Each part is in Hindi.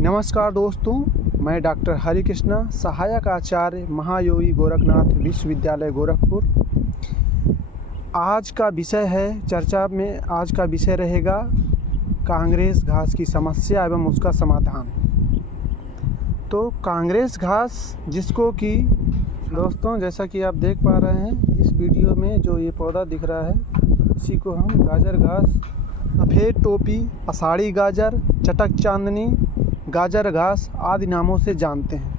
नमस्कार दोस्तों, मैं डॉक्टर हरिकृष्णा, सहायक आचार्य महायोगी गोरखनाथ विश्वविद्यालय गोरखपुर। आज का विषय है चर्चा में, आज का विषय रहेगा कांग्रेस घास की समस्या एवं उसका समाधान। तो कांग्रेस घास, जिसको कि दोस्तों जैसा कि आप देख पा रहे हैं इस वीडियो में, जो ये पौधा दिख रहा है इसी को हम गाजर घास, सफ़ेद टोपी, आषाढ़ी गाजर, चटक चांदनी, गाजर घास आदि नामों से जानते हैं।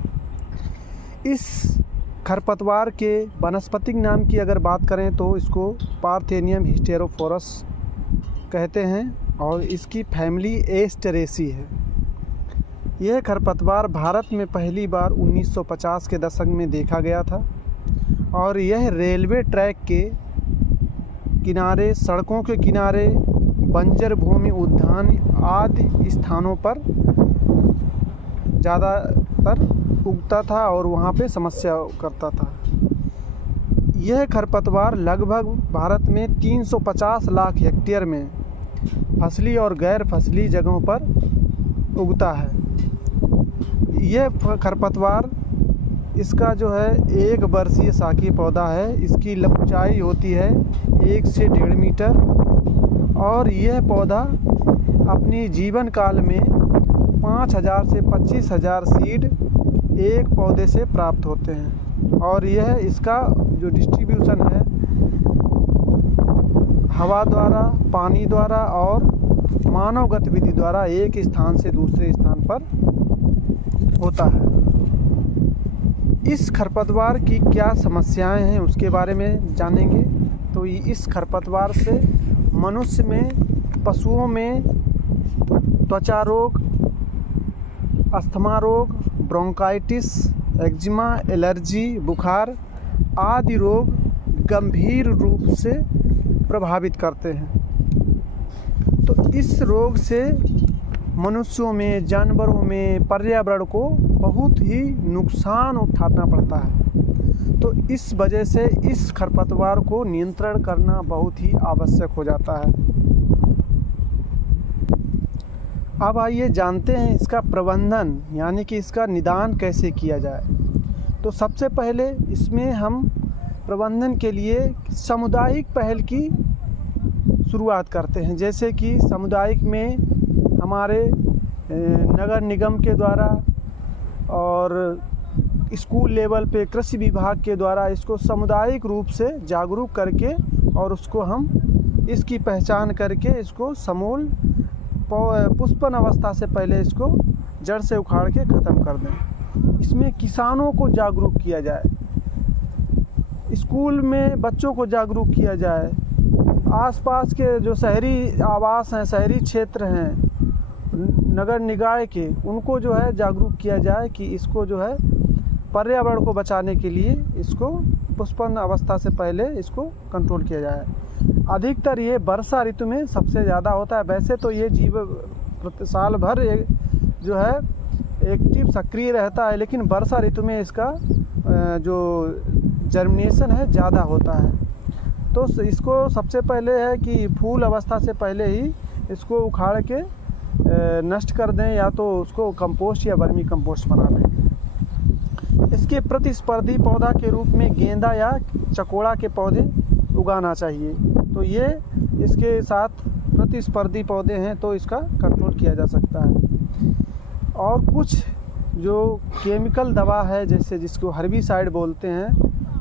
इस खरपतवार के वानस्पतिक नाम की अगर बात करें तो इसको पार्थेनियम हिस्टेरोफोरस कहते हैं और इसकी फैमिली एस्टेरेसी है। यह खरपतवार भारत में पहली बार 1950 के दशक में देखा गया था और यह रेलवे ट्रैक के किनारे, सड़कों के किनारे, बंजर भूमि, उद्यान आदि स्थानों पर ज़्यादातर उगता था और वहाँ पे समस्या करता था। यह खरपतवार लगभग भारत में 350 लाख हेक्टेयर में फसली और गैर फसली जगहों पर उगता है। यह खरपतवार, इसका जो है 1 वर्षीय शाकीय पौधा है। इसकी ऊंचाई होती है 1 से 1.5 मीटर और यह पौधा अपनी जीवन काल में 5,000 से 25,000 सीड एक पौधे से प्राप्त होते हैं और यह इसका जो डिस्ट्रीब्यूशन है हवा द्वारा, पानी द्वारा और मानव गतिविधि द्वारा एक स्थान से दूसरे स्थान पर होता है। इस खरपतवार की क्या समस्याएं हैं उसके बारे में जानेंगे। तो इस खरपतवार से मनुष्य में, पशुओं में त्वचा रोग, अस्थमा रोग, ब्रोंकाइटिस, एक्जिमा, एलर्जी, बुखार आदि रोग गंभीर रूप से प्रभावित करते हैं। तो इस रोग से मनुष्यों में, जानवरों में, पर्यावरण को बहुत ही नुकसान उठाना पड़ता है। तो इस वजह से इस खरपतवार को नियंत्रण करना बहुत ही आवश्यक हो जाता है। अब आइए जानते हैं इसका प्रबंधन, यानी कि इसका निदान कैसे किया जाए। तो सबसे पहले इसमें हम प्रबंधन के लिए सामुदायिक पहल की शुरुआत करते हैं। जैसे कि सामुदायिक में हमारे नगर निगम के द्वारा और स्कूल लेवल पे कृषि विभाग के द्वारा इसको सामुदायिक रूप से जागरूक करके और उसको हम इसकी पहचान करके इसको समूल पुष्पन अवस्था से पहले इसको जड़ से उखाड़ के ख़त्म कर दें। इसमें किसानों को जागरूक किया जाए, स्कूल में बच्चों को जागरूक किया जाए, आसपास के जो शहरी आवास हैं, शहरी क्षेत्र हैं, नगर निकाय के, उनको जो है जागरूक किया जाए कि इसको जो है पर्यावरण को बचाने के लिए इसको पुष्पन अवस्था से पहले इसको कंट्रोल किया जाए। अधिकतर ये वर्षा ऋतु में सबसे ज़्यादा होता है। वैसे तो ये साल भर जो है एक्टिव, सक्रिय रहता है, लेकिन वर्षा ऋतु में इसका जो जर्मिनेशन है ज़्यादा होता है। तो इसको सबसे पहले है कि फूल अवस्था से पहले ही इसको उखाड़ के नष्ट कर दें, या तो उसको कंपोस्ट या वर्मी कंपोस्ट बना लें। इसके प्रतिस्पर्धी पौधा के रूप में गेंदा या चकोड़ा के पौधे उगाना चाहिए। तो ये इसके साथ प्रतिस्पर्धी पौधे हैं, तो इसका कंट्रोल किया जा सकता है। और कुछ जो केमिकल दवा है, जैसे जिसको हर्बिसाइड बोलते हैं,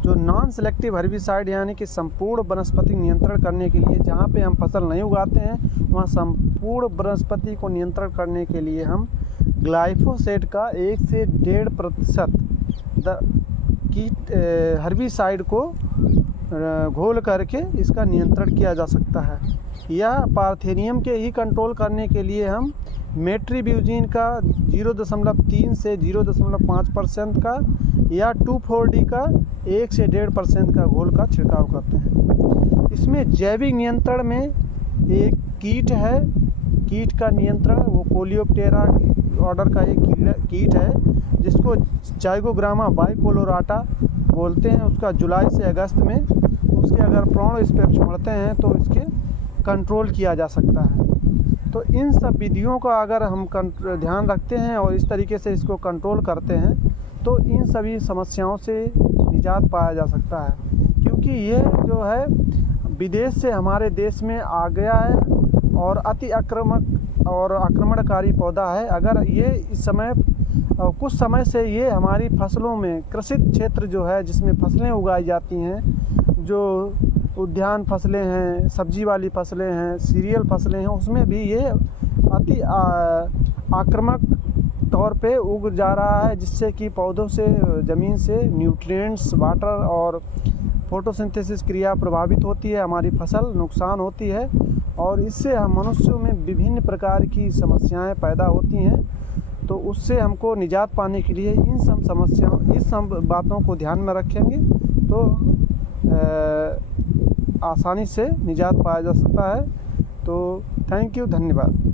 जो नॉन सेलेक्टिव हर्बिसाइड, यानी कि संपूर्ण वनस्पति नियंत्रण करने के लिए, जहाँ पे हम फसल नहीं उगाते हैं वहाँ संपूर्ण वनस्पति को नियंत्रण करने के लिए हम ग्लाइफोसेट का 1 से 1.5% की हर्बिसाइड को घोल करके इसका नियंत्रण किया जा सकता है। या पार्थेनियम के ही कंट्रोल करने के लिए हम मेट्रीब्यूजिन का 0.3 से 0.5% का या 2,4-D का 1 से 1.5% का घोल का छिड़काव करते हैं। इसमें जैविक नियंत्रण में एक कीट है, कीट का नियंत्रण, वो कोलियोप्टेरा ऑर्डर का एक कीट है जिसको जाइगोग्रामा बाइकोलोराटा बोलते हैं। उसका जुलाई से अगस्त में उसके अगर प्राण स्पेक्स बढ़ते हैं तो इसके कंट्रोल किया जा सकता है। तो इन सब विधियों का अगर हम ध्यान रखते हैं और इस तरीके से इसको कंट्रोल करते हैं तो इन सभी समस्याओं से निजात पाया जा सकता है। क्योंकि ये जो है विदेश से हमारे देश में आ गया है और अति आक्रामक और आक्रमणकारी पौधा है। अगर ये इस समय कुछ समय से ये हमारी फसलों में, कृषि क्षेत्र जो है जिसमें फसलें उगाई जाती हैं, जो उद्यान फसलें हैं, सब्जी वाली फसलें हैं, सीरियल फसलें हैं, उसमें भी ये अति आक्रामक तौर पे उग जा रहा है, जिससे कि पौधों से, ज़मीन से न्यूट्रिएंट्स, वाटर और फोटोसिंथेसिस क्रिया प्रभावित होती है, हमारी फसल नुकसान होती है और इससे हम मनुष्यों में विभिन्न प्रकार की समस्याएं पैदा होती हैं। तो उससे हमको निजात पाने के लिए इन सब समस्याओं, इस सब बातों को ध्यान में रखेंगे तो आसानी से निजात पाया जा सकता है। तो थैंक यू, धन्यवाद।